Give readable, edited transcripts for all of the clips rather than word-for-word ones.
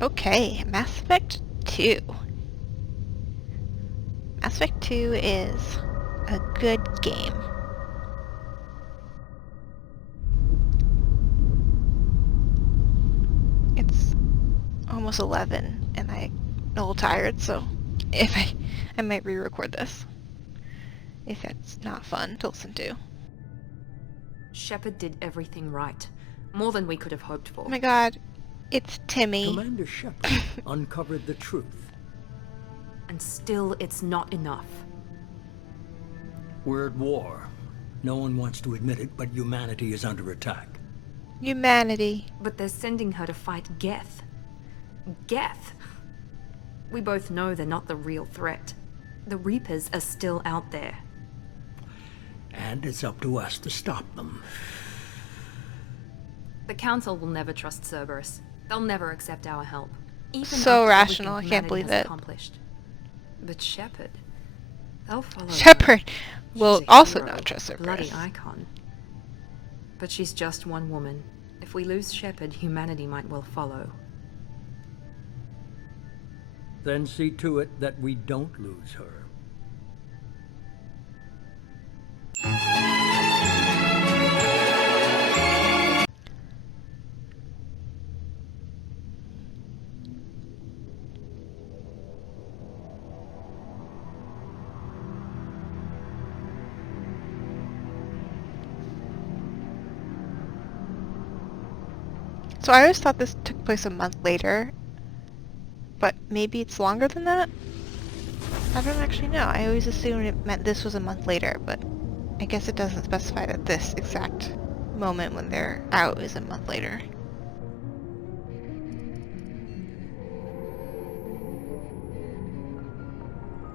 Okay, Mass Effect 2. Mass Effect 2 is a good game. It's almost 11 and I'm a little tired, so if I might re-record this if it's not fun to listen to. Shepard did everything right. More than we could have hoped for. Oh my god, it's Timmy. Commander Shepard uncovered the truth. And still, it's not enough. We're at war. No one wants to admit it, but humanity is under attack. Humanity. But they're sending her to fight Geth. Geth! We both know they're not the real threat. The Reapers are still out there. And it's up to us to stop them. The Council will never trust Cerberus. They'll never accept our help. Even So after rational, I everything can't humanity believe has it. accomplished. But Shepard, they'll follow her. Shepard will She's a also hero, not trust bloody Cerberus. icon. But she's just one woman. If we lose Shepard, humanity might well follow. Then see to it that we don't lose her. So I always thought this took place a month later, but maybe it's longer than that? I don't actually know. I always assumed it meant this was a month later, but I guess it doesn't specify that this exact moment when they're out is a month later.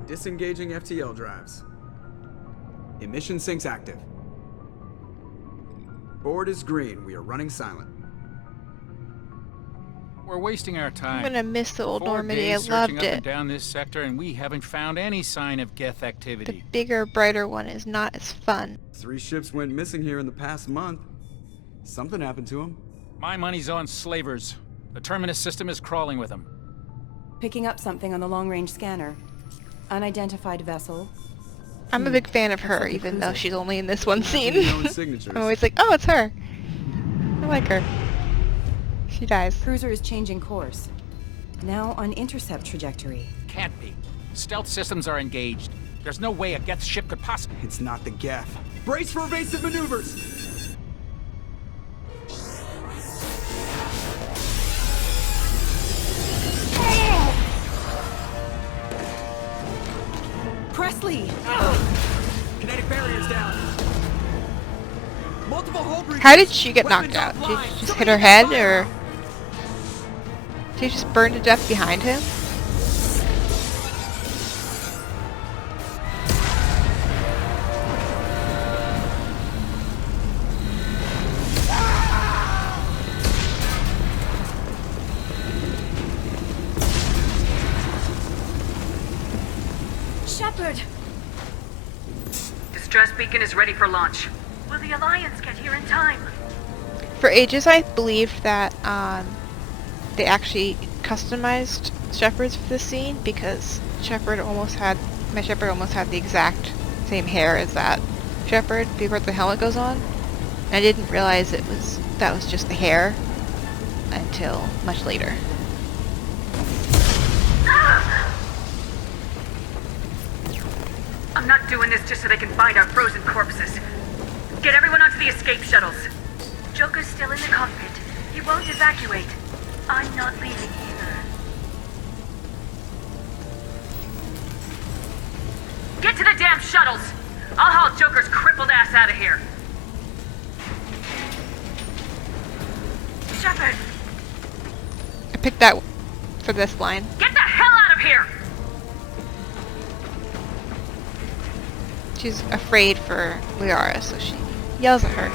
Disengaging FTL drives. Emission sinks active. Board is green. We are running silent. We're wasting our time. I'm gonna miss the old 4 Normandy. I days searching loved up and it. down this sector, and we haven't found any sign of Geth The activity. bigger, brighter one is not as fun. 3 ships went missing here in the past month. Something happened to them. My money's on slavers. The Terminus system is crawling with them. Picking up something on the long-range scanner. Unidentified vessel. I'm a big fan of her, even though she's only in this one scene. Known signatures. I'm always like, oh, it's her. I like her. She dies. Cruiser is changing course. Now on intercept trajectory. Can't be. Stealth systems are engaged. There's no way a Geth ship could possibly... It's not the Geth. Brace for evasive maneuvers! Presley! Kinetic barriers down. Multiple hull breaches. How did she get Weapons knocked out? Did offline. she just hit her head, or... Did she just burn to death behind him? Shepard! Distress beacon is ready for launch. Will the Alliance get here in time? For ages, I believed that they actually customized Shepards for this scene because Shepard almost had the exact same hair as that Shepard before the helmet goes on. And I didn't realize that was just the hair until much later. I'm not doing this just so they can find our frozen corpses. Get everyone onto the escape shuttles. Joker's still in the cockpit. He won't evacuate. I'm not leaving either. Get to the damn shuttles! I'll haul Joker's crippled ass out of here. Shepard, I picked that for this line. get the hell out of here! She's afraid for Liara, so she yells at her.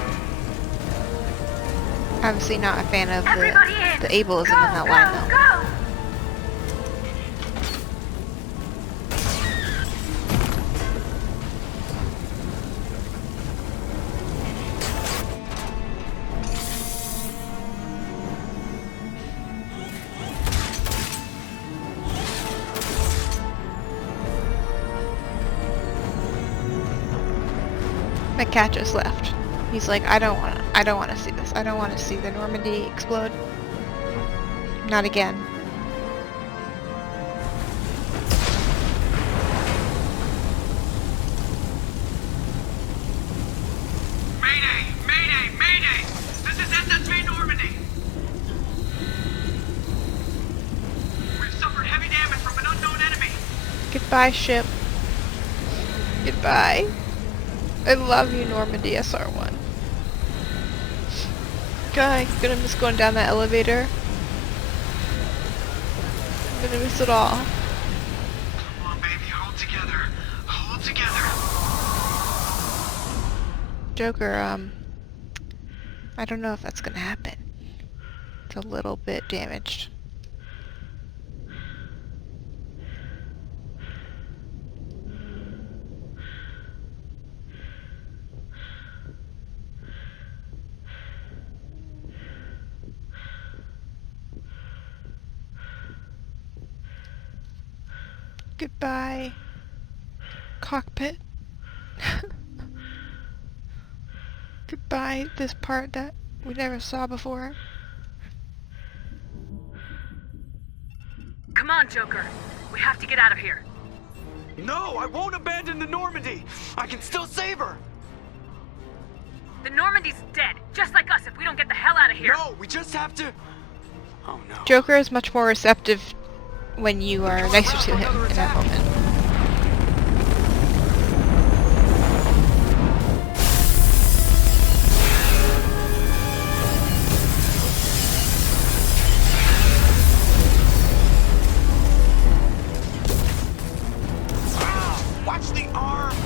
Obviously not a fan of Everybody in! the ableism in that line, though. Go! My cat just left. He's like, I don't wanna see this. I don't wanna see the Normandy explode. Not again. Mayday! Mayday! Mayday! This is SSV Normandy! We've suffered heavy damage from an unknown enemy! Goodbye, ship. Goodbye. I love you, Normandy SR1. God, I'm gonna miss going down that elevator. I'm gonna miss it all. Come on, baby, hold together. Hold together. Joker, I don't know if that's gonna happen. It's a little bit damaged. Goodbye, cockpit. Goodbye, this part that we never saw before. Come on, Joker. We have to get out of here. No, I won't abandon the Normandy! I can still save her! The Normandy's dead, just like us if we don't get the hell out of here. No, we just have to... Oh no. Joker is much more receptive when you are nicer to him in that moment. Watch the arm!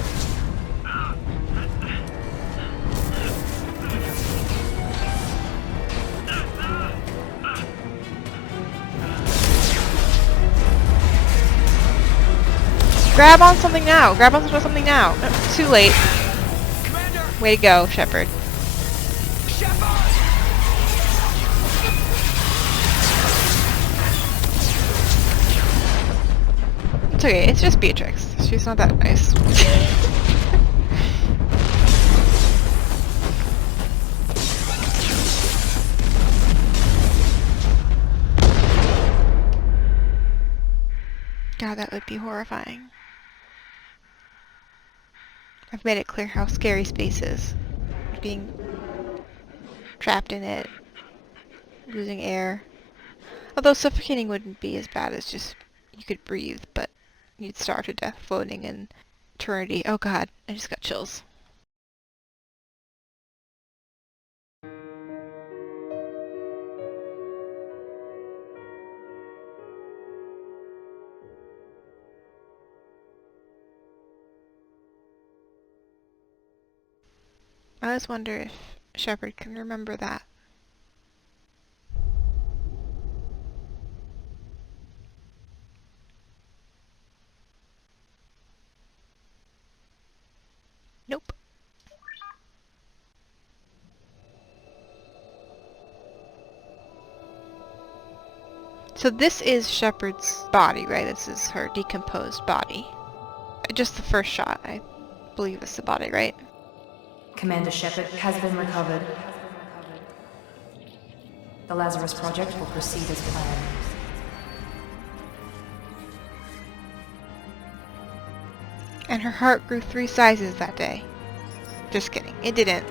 Grab on something now! Grab on something now! No, too late. Commander! Way to go, Shepard. Shepard! It's okay, it's just Beatrix. She's not that nice. God, that would be horrifying. I've made it clear how scary space is. Being trapped in it, losing air. Although suffocating wouldn't be as bad as just you could breathe, but you'd starve to death floating in eternity. Oh god, I just got chills. I always wonder if Shepard can remember that. Nope. So this is Shepard's body, right? This is her decomposed body. Just the first shot, I believe it's the body, right? Commander Shepard has been recovered. The Lazarus project will proceed as planned. And her heart grew 3 sizes that day. Just kidding, it didn't.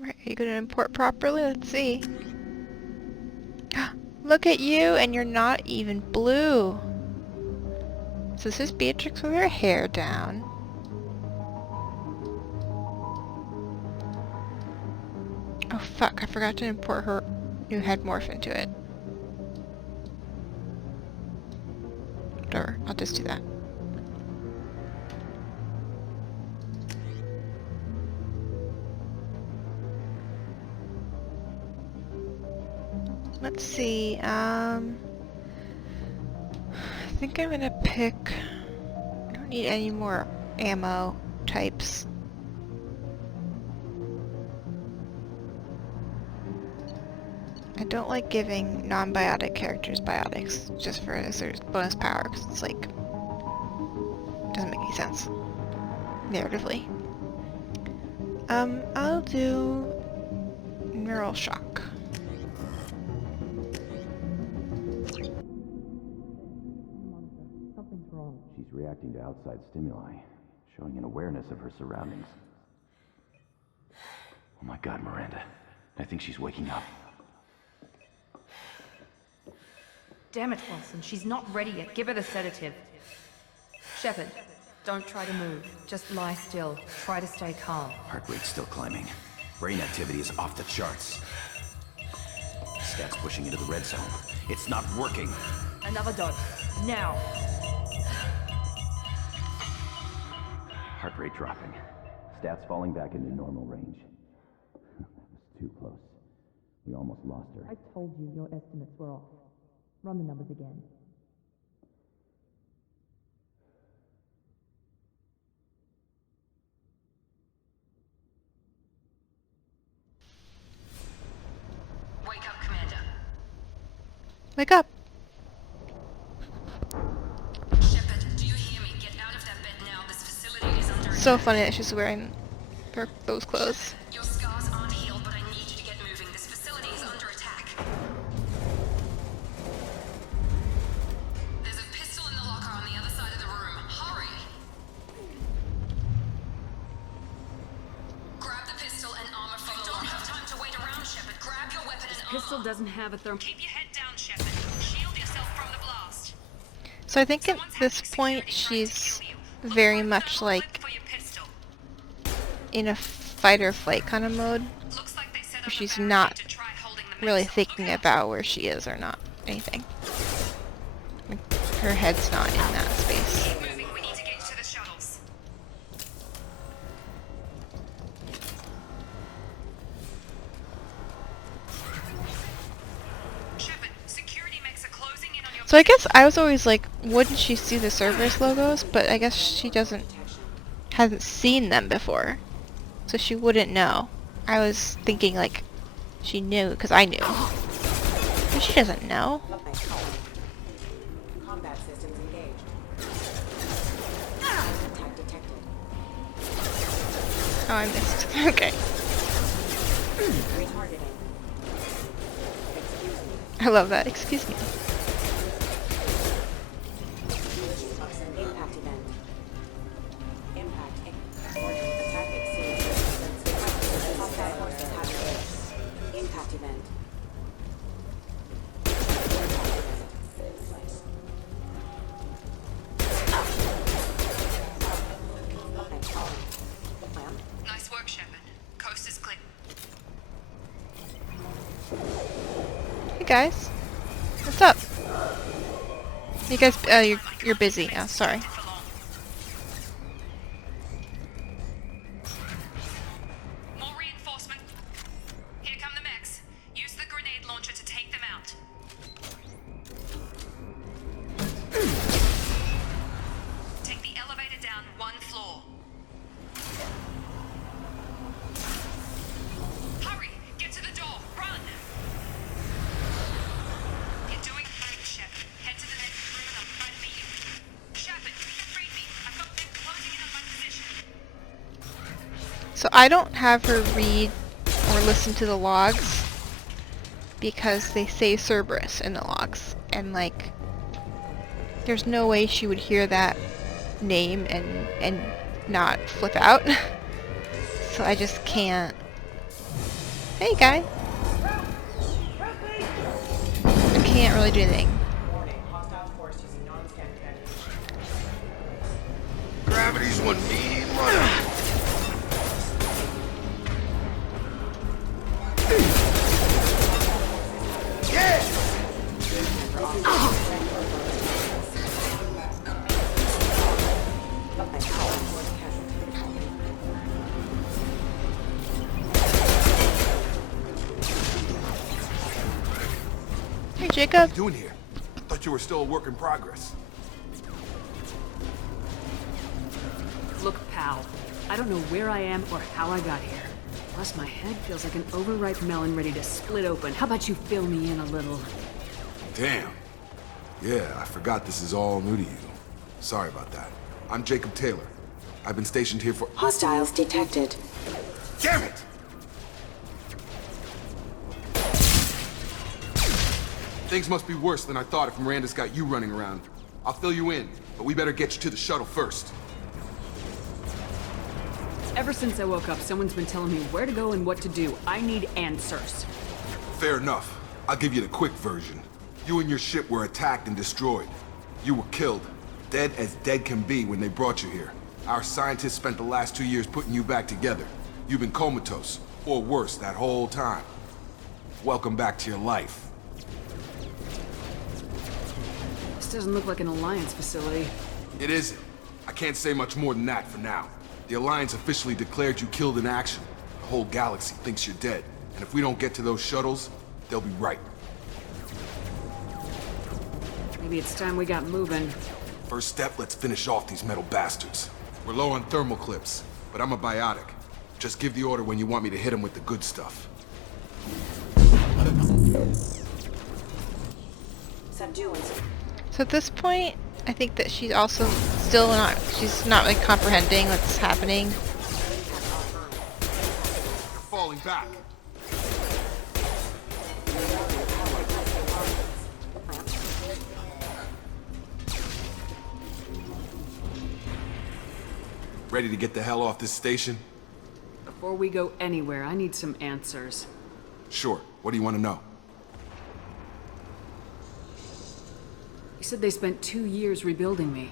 Right, are you gonna import properly? Let's see. Look at you, and you're not even blue. So this is Beatrix with her hair down. Oh fuck, I forgot to import her new head morph into it. Whatever, I'll just do that. Let's see, I think I'm gonna pick... I don't need any more ammo types. I don't like giving non-biotic characters biotics just for as their bonus power, because it's like... doesn't make any sense. Narratively. I'll do... Neural Shock. She's reacting to outside stimuli, showing an awareness of her surroundings. Oh my god, Miranda. I think she's waking up. Damn it, Wilson. She's not ready yet. Give her the sedative. Shepard, don't try to move. Just lie still. Try to stay calm. Heart rate's still climbing. Brain activity is off the charts. Stats pushing into the red zone. It's not working. Another dose. Now. Heart rate dropping. Stats falling back into normal range. That was too close. We almost lost her. I told you your estimates were off. Run the numbers again. Wake up, Commander. Wake up! Shepard, do you hear me? Get out of that bed now. This facility is under So funny that she's wearing those clothes. Your scars aren't healed, but I need you to get moving. This facility is under attack. There's a pistol in the locker on the other side of the room. Hurry! Grab the pistol and armor from the locker. You don't have time to wait around, Shepard. Grab your weapon and armor. Pistol doesn't have a thermal. Keep your head down, Shepard. Shield yourself from the blast. So I think at this point she's very much like Look for your pistol. in a fight or flight kind of mode, Looks like they set up where a she's barricade not to try holding the really pistol. thinking Look out. about where she is or not anything. Like, her head's not in that space. Keep moving. We need to get to the shuttles. Shepard, security mechs are closing in on your. So I guess I was always like, wouldn't she see the Cerberus logos? But I guess she hasn't seen them before, so she wouldn't know. I was thinking like she knew because I knew, but she doesn't know. Combat systems engaged. Attack detected. Oh, I missed. Okay, Retargeting. Excuse me. I love that. Excuse me. Impact event. Impact. Attack exceeds. Combat forces have failed. Impact event. Nice work, Shepard. Coast is clear. Hey guys, what's up? You guys, you're busy. Oh, sorry. More reinforcement. Here come the mechs. Use the grenade launcher to take them out. Take the elevator down one floor. Hurry! Get to the door! Run! You're doing great, Shepard. Head to the next room and I'll try to meet you. Shepard, read me. I've got them closing in on my position. So I don't have her read or listen to the logs because they say Cerberus in the logs, and like, there's no way she would hear that name and not flip out. So I just can't. Hey guy. I can't really do anything. Warning. Hostile force using non-scan detection. Gravity's one mean runner. Yeah! Hey, What Jacob. are you doing here? Thought you were still a work in progress. Look, pal. I don't know where I am or how I got here. Plus, my head feels like an overripe melon ready to split open. How about you fill me in a little? Damn. Yeah, I forgot this is all new to you. Sorry about that. I'm Jacob Taylor. I've been stationed here for— Hostiles detected. Damn it! Things must be worse than I thought if Miranda's got you running around. I'll fill you in, but we better get you to the shuttle first. Ever since I woke up, someone's been telling me where to go and what to do. I need answers. Fair enough. I'll give you the quick version. You and your ship were attacked and destroyed. You were killed. Dead as dead can be when they brought you here. Our scientists spent the last 2 years putting you back together. You've been comatose, or worse, that whole time. Welcome back to your life. This doesn't look like an Alliance facility. It isn't. I can't say much more than that for now. The Alliance officially declared you killed in action. The whole galaxy thinks you're dead. And if we don't get to those shuttles, they'll be right. Maybe it's time we got moving. First step, let's finish off these metal bastards. We're low on thermal clips, but I'm a biotic. Just give the order when you want me to hit them with the good stuff. So at this point, I think that she's also still not, she's not like comprehending what's happening. You're falling back. Ready to get the hell off this station? Before we go anywhere, I need some answers. Sure. What do you want to know? You said they spent 2 years rebuilding me.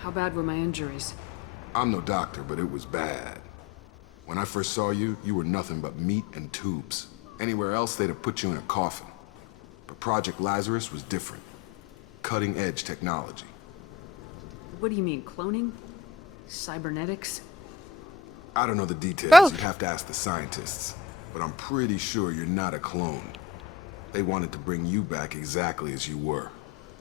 How bad were my injuries? I'm no doctor, but it was bad. When I first saw you, you were nothing but meat and tubes. Anywhere else, they'd have put you in a coffin. But Project Lazarus was different. Cutting-edge technology. What do you mean, cloning? Cybernetics? I don't know the details. Both. You'd have to ask the scientists. But I'm pretty sure you're not a clone. They wanted to bring you back exactly as you were.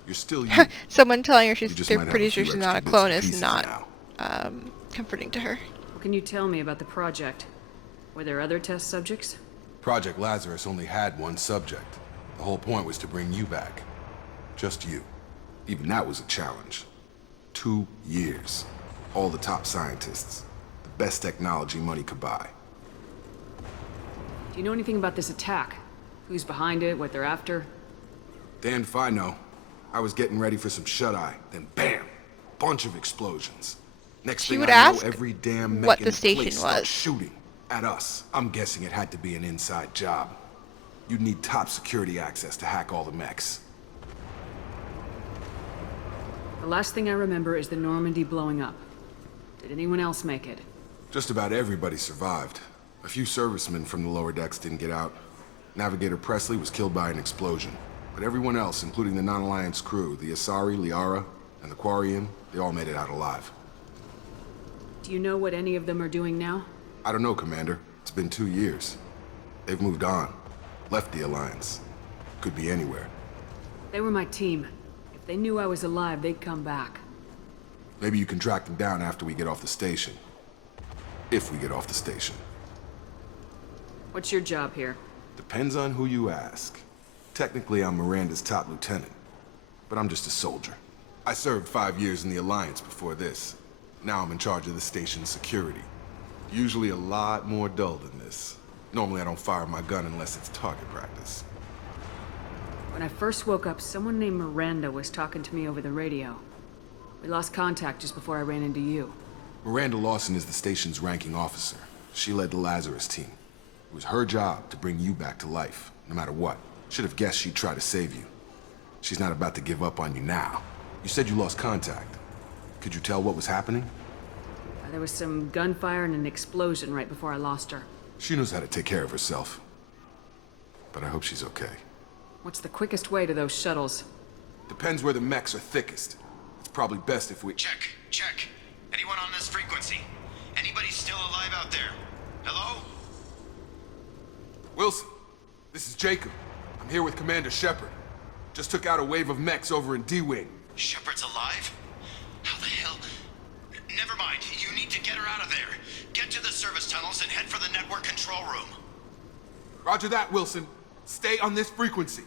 You're still you. Someone telling her You she's, just they're might have pretty a sure few she's not a extra clone bits and is pieces not now. comforting to her. What can you tell me about the project? Were there other test subjects? Project Lazarus only had one subject. The whole point was to bring you back. Just you. Even that was a challenge. 2 years. All the top scientists. The best technology money could buy. Do you know anything about this attack? Who's behind it, what they're after? Damned if I know. I was getting ready for some shut-eye, then bam! Bunch of explosions. Next She thing would I know, ask every damn mech what in the the station place starts was. shooting at us. I'm guessing it had to be an inside job. You'd need top security access to hack all the mechs. The last thing I remember is the Normandy blowing up. Did anyone else make it? Just about everybody survived. A few servicemen from the lower decks didn't get out. Navigator Presley was killed by an explosion. But everyone else, including the non-Alliance crew, the Asari, Liara, and the Quarian, they all made it out alive. Do you know what any of them are doing now? I don't know, Commander. It's been 2 years. They've moved on. Left the Alliance. Could be anywhere. They were my team. If they knew I was alive, they'd come back. Maybe you can track them down after we get off the station. If we get off the station. What's your job here? Depends on who you ask. Technically, I'm Miranda's top lieutenant. But I'm just a soldier. I served 5 years in the Alliance before this. Now I'm in charge of the station's security. Usually a lot more dull than this. Normally I don't fire my gun unless it's target practice. When I first woke up, someone named Miranda was talking to me over the radio. We lost contact just before I ran into you. Miranda Lawson is the station's ranking officer. She led the Lazarus team. It was her job to bring you back to life, no matter what. Should have guessed she'd try to save you. She's not about to give up on you now. You said you lost contact. Could you tell what was happening? There was some gunfire and an explosion right before I lost her. She knows how to take care of herself. But I hope she's okay. What's the quickest way to those shuttles? Depends where the mechs are thickest. It's probably best if we— Check. Anyone on this frequency? Anybody still alive out there? Hello? Wilson, this is Jacob. I'm here with Commander Shepard. Just took out a wave of mechs over in D-Wing. Shepard's alive? How the hell? Never mind. You need to get her out of there. Get to the service tunnels and head for the network control room. Roger that, Wilson. Stay on this frequency.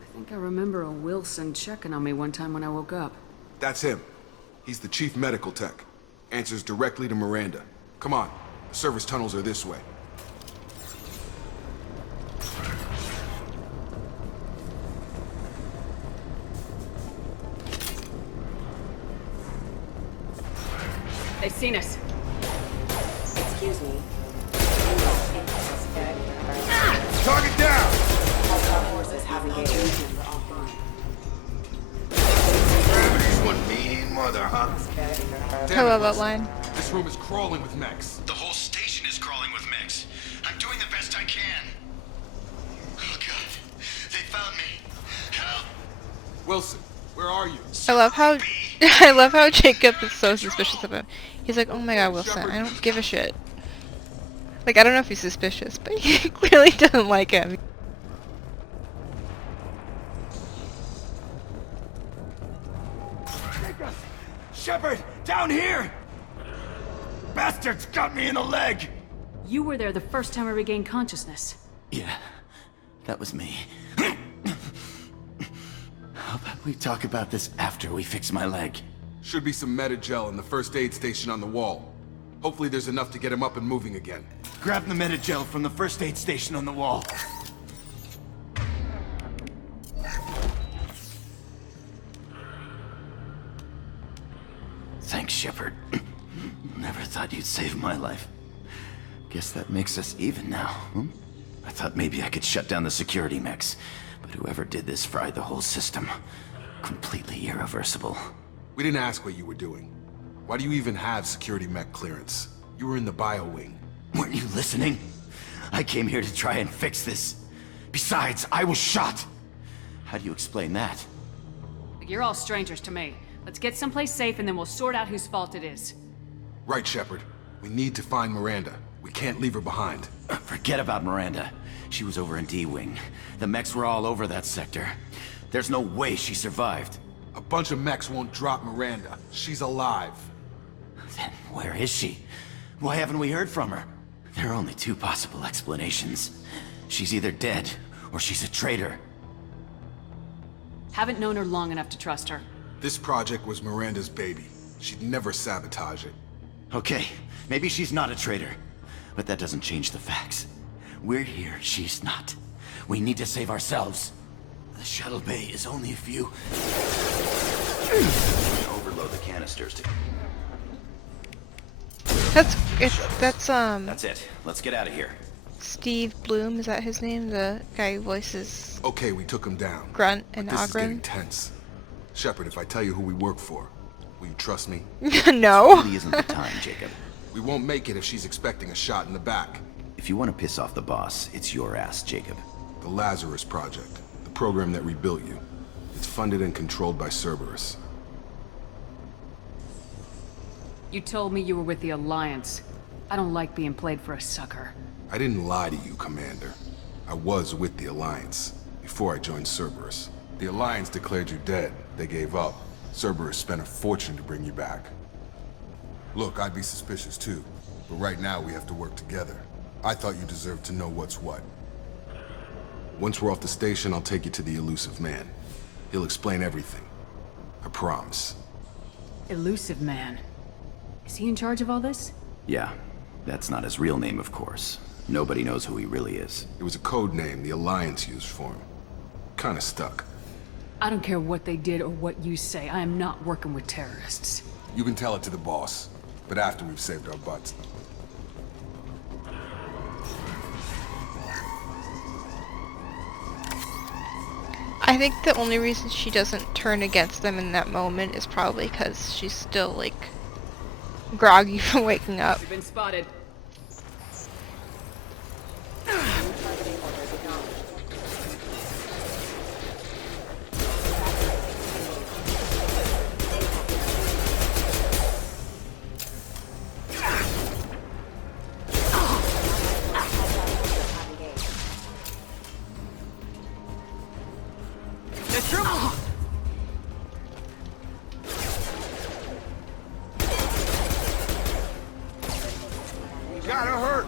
I think I remember a Wilson checking on me one time when I woke up. That's him. He's the chief medical tech. Answers directly to Miranda. Come on. The service tunnels are this way. They've seen us. Excuse me. Target down! Forces have engaged. Gravity's one mean mother, huh? I love that line. This room is crawling with mechs. The whole station is crawling with mechs. I'm doing the best I can. Oh god. They found me. Help! Wilson, where are you? I love how I love how Jacob is so suspicious of him. He's like, oh my god, Wilson, I don't give a shit. Like, I don't know if he's suspicious, but he clearly doesn't like him. Shepard, down here! Bastards got me in the leg! You were there the first time I regained consciousness. Yeah, that was me. How about we talk about this after we fix my leg? Should be some Metagel in the first aid station on the wall. Hopefully there's enough to get him up and moving again. Grab the Metagel from the first aid station on the wall. Thanks, Shepard. Never thought you'd save my life. Guess that makes us even now, hmm? I thought maybe I could shut down the security mechs, but whoever did this fried the whole system. Completely irreversible. We didn't ask what you were doing. Why do you even have security mech clearance? You were in the bio wing. Weren't you listening? I came here to try and fix this. Besides, I was shot. How do you explain that? You're all strangers to me. Let's get someplace safe and then we'll sort out whose fault it is. Right, Shepard. We need to find Miranda. We can't leave her behind. Forget about Miranda. She was over in D-Wing. The mechs were all over that sector. There's no way she survived. A bunch of mechs won't drop Miranda. She's alive. Then where is she? Why haven't we heard from her? There are only two possible explanations. She's either dead, or she's a traitor. Haven't known her long enough to trust her. This project was Miranda's baby. She'd never sabotage it. Okay, maybe she's not a traitor. But that doesn't change the facts. We're here, she's not. We need to save ourselves. The shuttle bay is only a few... Overload the canisters to... That's it. Let's get out of here. Steve Bloom, is that his name? The guy who voices... Okay, we took him down. Grunt and This is getting Ogren? tense. Shepard, if I tell you who we work for, will you trust me? No. Really isn't the time, Jacob. We won't make it if she's expecting a shot in the back. If you want to piss off the boss, it's your ass, Jacob. The Lazarus Project, the program that rebuilt you. It's funded and controlled by Cerberus. You told me you were with the Alliance. I don't like being played for a sucker. I didn't lie to you, Commander. I was with the Alliance, before I joined Cerberus. The Alliance declared you dead. They gave up. Cerberus spent a fortune to bring you back. Look, I'd be suspicious too, but right now we have to work together. I thought you deserved to know what's what. Once we're off the station, I'll take you to the elusive man. He'll explain everything. I promise. Elusive man. Is he in charge of all this? Yeah, that's not his real name, of course. Nobody knows who he really is. It was a code name the Alliance used for him. Kinda stuck. I don't care what they did or what you say. I am not working with terrorists. You can tell it to the boss, but after we've saved our butts. I think the only reason she doesn't turn against them in that moment is probably because she's still, like, groggy from waking up. We've been spotted. Gotta hurt.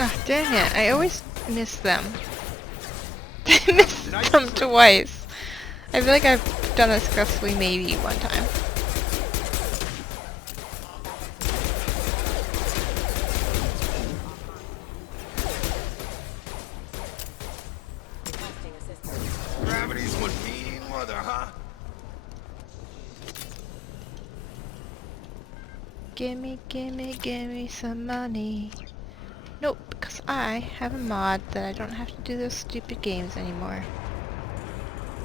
Ah, dang it. I always miss them. I missed them twice. I feel like I've done this successfully maybe one time. Gravity's one mean mother, huh? Gimme, gimme, gimme some money. Nope, because I have a mod that I don't have to do those stupid games anymore.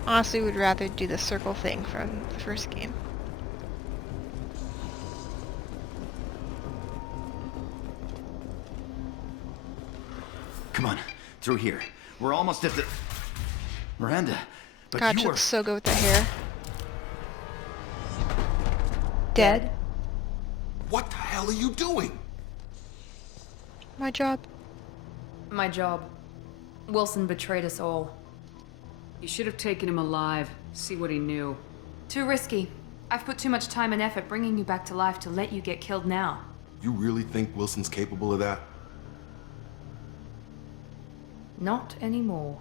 Honestly, would rather do the circle thing from the first game. Come on, through here. We're almost at the... Miranda, but God, you she were... looks so good with the hair. Dead? What the hell are you doing? My job. My job. Wilson betrayed us all. You should have taken him alive. See what he knew. Too risky. I've put too much time and effort bringing you back to life to let you get killed now. You really think Wilson's capable of that? Not anymore.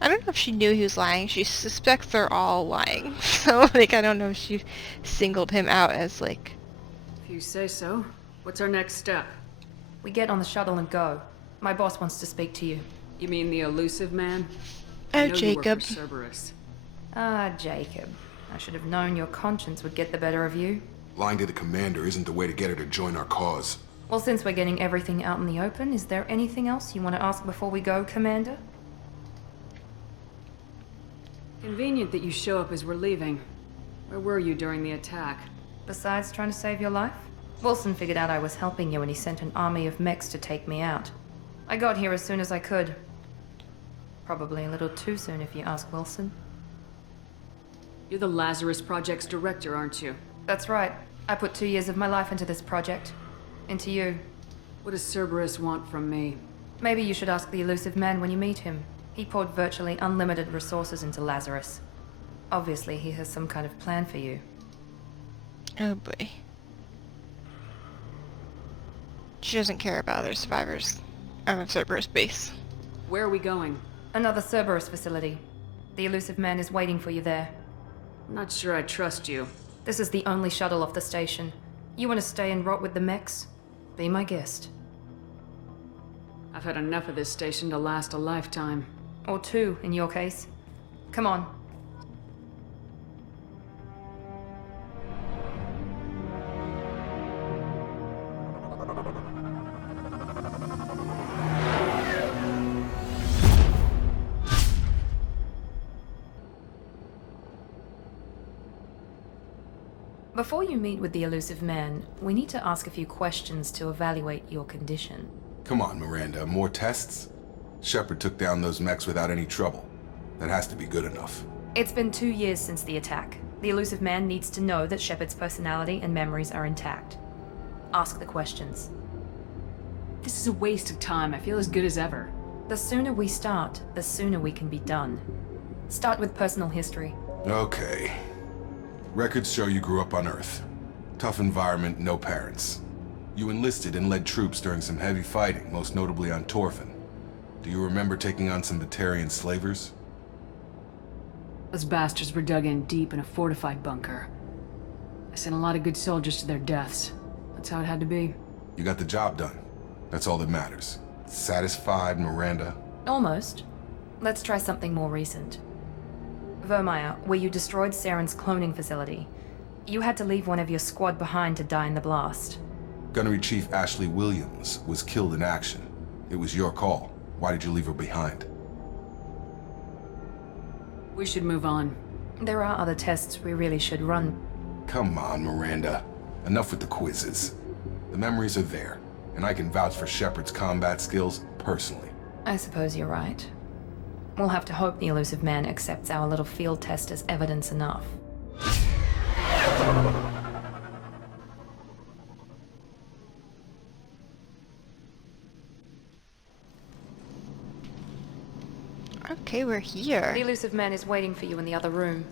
I don't know if she knew he was lying. She suspects they're all lying. So, like, I don't know if she singled him out as, like... If you say so. What's our next step? We get on the shuttle and go. My boss wants to speak to you. You mean the elusive man? Oh, I know you work Jacob. for Cerberus. Ah, Jacob. I should have known your conscience would get the better of you. Lying to the commander isn't the way to get her to join our cause. Well, since we're getting everything out in the open, is there anything else you want to ask before we go, Commander? Convenient that you show up as we're leaving. Where were you during the attack? Besides trying to save your life? Wilson figured out I was helping you and he sent an army of mechs to take me out. I got here as soon as I could. Probably a little too soon if you ask Wilson. You're the Lazarus Project's director, aren't you? That's right. I put 2 years of my life into this project. Into you. What does Cerberus want from me? Maybe you should ask the elusive man when you meet him. He poured virtually unlimited resources into Lazarus. Obviously, he has some kind of plan for you. Oh boy. She doesn't care about other survivors of Cerberus base. Where are we going? Another Cerberus facility. The elusive man is waiting for you there. I'm not sure I trust you. This is the only shuttle off the station. You want to stay and rot with the mechs? Be my guest. I've had enough of this station to last a lifetime. Or 2, in your case. Come on. Before you meet with the elusive man, we need to ask a few questions to evaluate your condition. Come on, Miranda, more tests? Shepard took down those mechs without any trouble. That has to be good enough. It's been 2 years since the attack. The elusive man needs to know that Shepard's personality and memories are intact. Ask the questions. This is a waste of time. I feel as good as ever. The sooner we start, the sooner we can be done. Start with personal history. Okay. Records show you grew up on Earth. Tough environment, no parents. You enlisted and led troops during some heavy fighting, most notably on Torfin. Do you remember taking on some Batarian slavers? Those bastards were dug in deep in a fortified bunker. I sent a lot of good soldiers to their deaths. That's how it had to be. You got the job done. That's all that matters. Satisfied, Miranda? Almost. Let's try something more recent. Vermeer, where you destroyed Saren's cloning facility. You had to leave one of your squad behind to die in the blast. Gunnery Chief Ashley Williams was killed in action. It was your call. Why did you leave her behind? We should move on. There are other tests we really should run. Come on, Miranda. Enough with the quizzes. The memories are there, and I can vouch for Shepard's combat skills personally. I suppose you're right. We'll have to hope the elusive man accepts our little field test as evidence enough. Okay, we're here. The elusive man is waiting for you in the other room.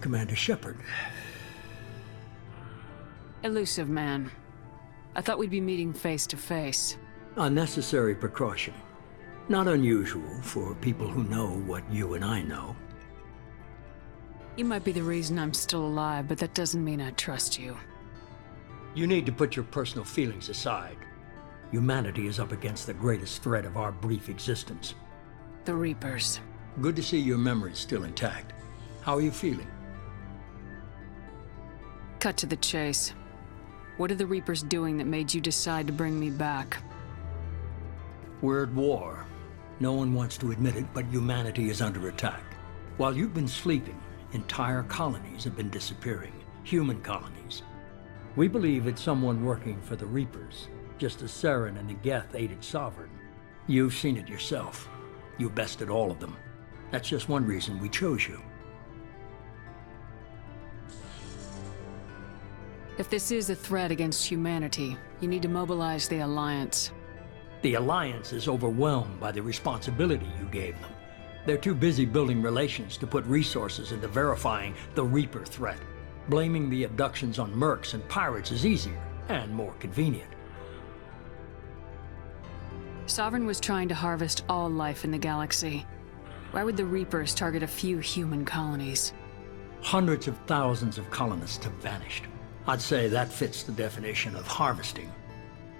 Commander Shepard. Elusive man. I thought we'd be meeting face to face. A necessary precaution. Not unusual for people who know what you and I know. You might be the reason I'm still alive, but that doesn't mean I trust you. You need to put your personal feelings aside. Humanity is up against the greatest threat of our brief existence. The Reapers. Good to see your memory's still intact. How are you feeling? Cut to the chase. What are the Reapers doing that made you decide to bring me back? We're at war. No one wants to admit it, but humanity is under attack. While you've been sleeping, entire colonies have been disappearing. Human colonies. We believe it's someone working for the Reapers, just as Saren and the Geth aided Sovereign. You've seen it yourself. You bested all of them. That's just one reason we chose you. If this is a threat against humanity, you need to mobilize the Alliance. The Alliance is overwhelmed by the responsibility you gave them. They're too busy building relations to put resources into verifying the Reaper threat. Blaming the abductions on mercs and pirates is easier and more convenient. Sovereign was trying to harvest all life in the galaxy. Why would the Reapers target a few human colonies? Hundreds of thousands of colonists have vanished. I'd say that fits the definition of harvesting.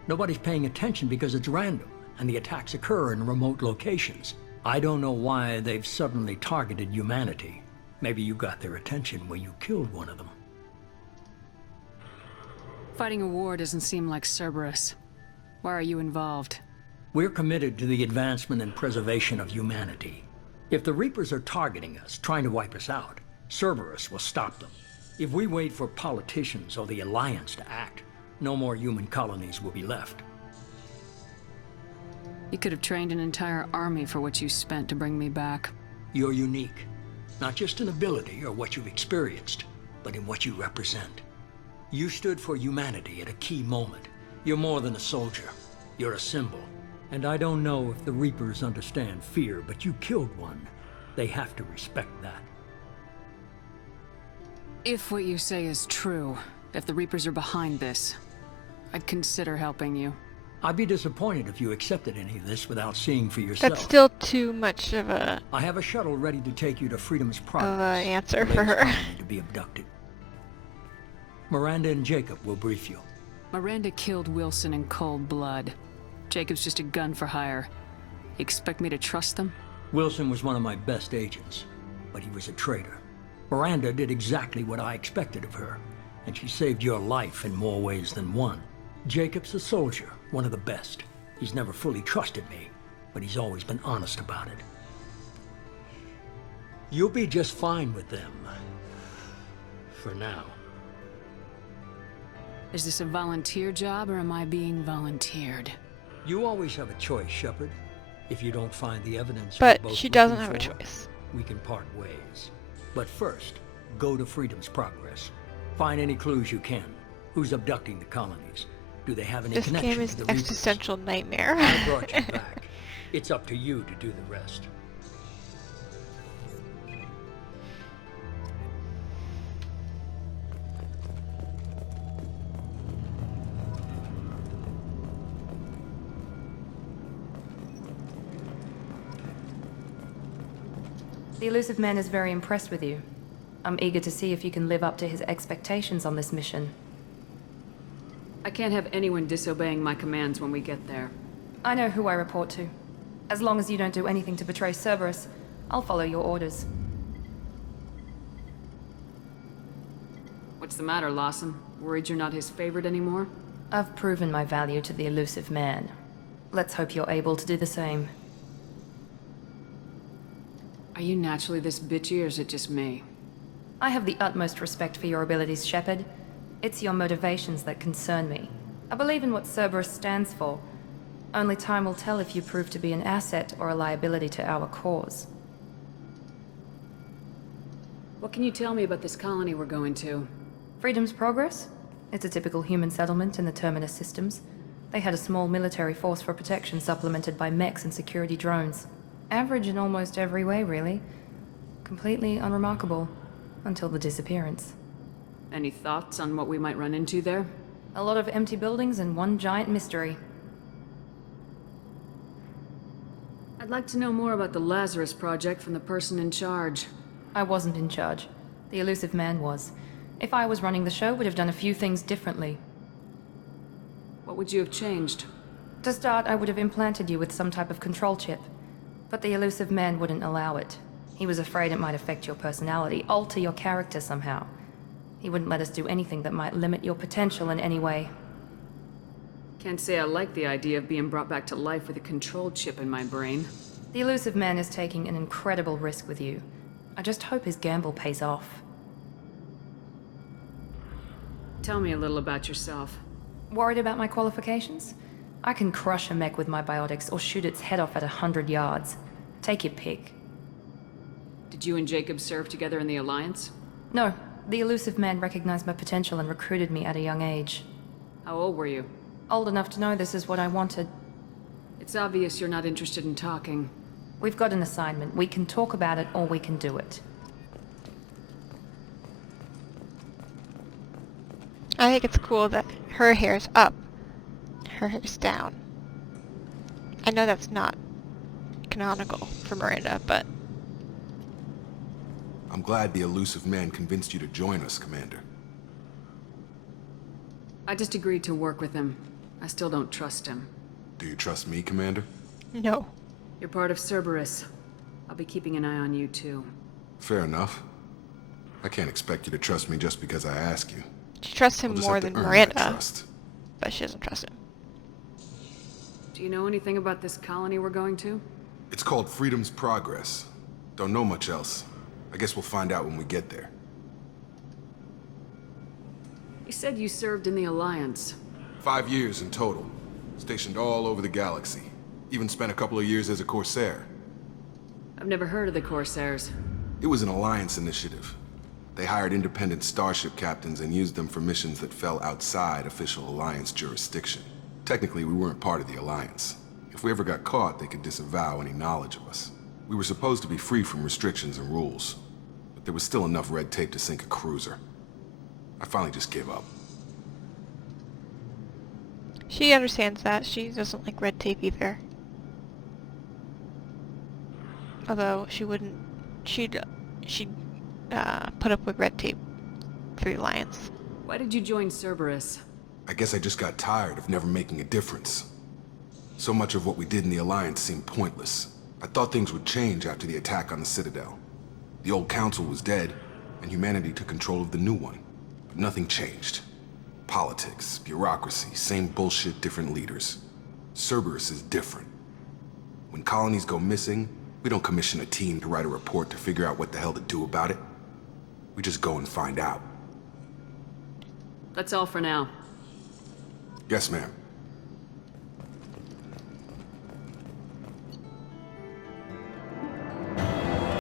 Nobody's paying attention because it's random, and the attacks occur in remote locations. I don't know why they've suddenly targeted humanity. Maybe you got their attention when you killed one of them. Fighting a war doesn't seem like Cerberus. Why are you involved? We're committed to the advancement and preservation of humanity. If the Reapers are targeting us, trying to wipe us out, Cerberus will stop them. If we wait for politicians or the Alliance to act, no more human colonies will be left. You could have trained an entire army for what you spent to bring me back. You're unique, not just in ability or what you've experienced, but in what you represent. You stood for humanity at a key moment. You're more than a soldier. You're a symbol. And I don't know if the Reapers understand fear, but you killed one. They have to respect that. If what you say is true, if the Reapers are behind this, I'd consider helping you. I'd be disappointed if you accepted any of this without seeing for yourself. That's still too much of a... I have a shuttle ready to take you to Freedom's Progress. Answer for her. To be abducted. Miranda and Jacob will brief you. Miranda killed Wilson in cold blood. Jacob's just a gun for hire. You expect me to trust them? Wilson was one of my best agents, but he was a traitor. Miranda did exactly what I expected of her, and she saved your life in more ways than one. Jacob's a soldier, one of the best. He's never fully trusted me, but he's always been honest about it. You'll be just fine with them. For now. Is this a volunteer job, or am I being volunteered? You always have a choice, Shepard. If you don't find the evidence But we're both she doesn't looking have a for, choice. We can part ways. But first, go to Freedom's Progress. Find any clues you can. Who's abducting the colonies? Do they have any This connection game is to an the Reapers? existential nightmare. I brought you back. It's up to you to do the rest. The elusive man is very impressed with you. I'm eager to see if you can live up to his expectations on this mission. I can't have anyone disobeying my commands when we get there. I know who I report to. As long as you don't do anything to betray Cerberus, I'll follow your orders. What's the matter, Lawson? Worried you're not his favorite anymore? I've proven my value to the elusive man. Let's hope you're able to do the same. Are you naturally this bitchy, or is it just me? I have the utmost respect for your abilities, Shepard. It's your motivations that concern me. I believe in what Cerberus stands for. Only time will tell if you prove to be an asset or a liability to our cause. What can you tell me about this colony we're going to? Freedom's Progress? It's a typical human settlement in the Terminus systems. They had a small military force for protection supplemented by mechs and security drones. Average in almost every way, really. Completely unremarkable. Until the disappearance. Any thoughts on what we might run into there? A lot of empty buildings and one giant mystery. I'd like to know more about the Lazarus project from the person in charge. I wasn't in charge. The elusive man was. If I was running the show, would have done a few things differently. What would you have changed? To start, I would have implanted you with some type of control chip. But the elusive man wouldn't allow it. He was afraid it might affect your personality, alter your character somehow. He wouldn't let us do anything that might limit your potential in any way. Can't say I like the idea of being brought back to life with a control chip in my brain. The elusive man is taking an incredible risk with you. I just hope his gamble pays off. Tell me a little about yourself. Worried about my qualifications? I can crush a mech with my biotics or shoot its head off at 100 yards. Take your pick. Did you and Jacob serve together in the Alliance? No. The elusive man recognized my potential and recruited me at a young age. How old were you? Old enough to know this is what I wanted. It's obvious you're not interested in talking. We've got an assignment. We can talk about it or we can do it. I think it's cool that her hair's up. Her hair's down. I know that's not canonical for Miranda, but... I'm glad the elusive man convinced you to join us, Commander. I just agreed to work with him. I still don't trust him. Do you trust me, Commander? No. You're part of Cerberus. I'll be keeping an eye on you, too. Fair enough. I can't expect you to trust me just because I ask you. She trusts him more than Miranda, but she doesn't trust him. Do you know anything about this colony we're going to? It's called Freedom's Progress. Don't know much else. I guess we'll find out when we get there. You said you served in the Alliance. 5 years in total. Stationed all over the galaxy. Even spent a couple of years as a Corsair. I've never heard of the Corsairs. It was an Alliance initiative. They hired independent starship captains and used them for missions that fell outside official Alliance jurisdiction. Technically, we weren't part of the Alliance. If we ever got caught, they could disavow any knowledge of us. We were supposed to be free from restrictions and rules, but there was still enough red tape to sink a cruiser. I finally just gave up. She understands that. She doesn't like red tape either. Although she'd put up with red tape for the Alliance. Why did you join Cerberus? I guess I just got tired of never making a difference. So much of what we did in the Alliance seemed pointless. I thought things would change after the attack on the Citadel. The old council was dead, and humanity took control of the new one. But nothing changed. Politics, bureaucracy, same bullshit, different leaders. Cerberus is different. When colonies go missing, we don't commission a team to write a report to figure out what the hell to do about it. We just go and find out. That's all for now. Yes, ma'am.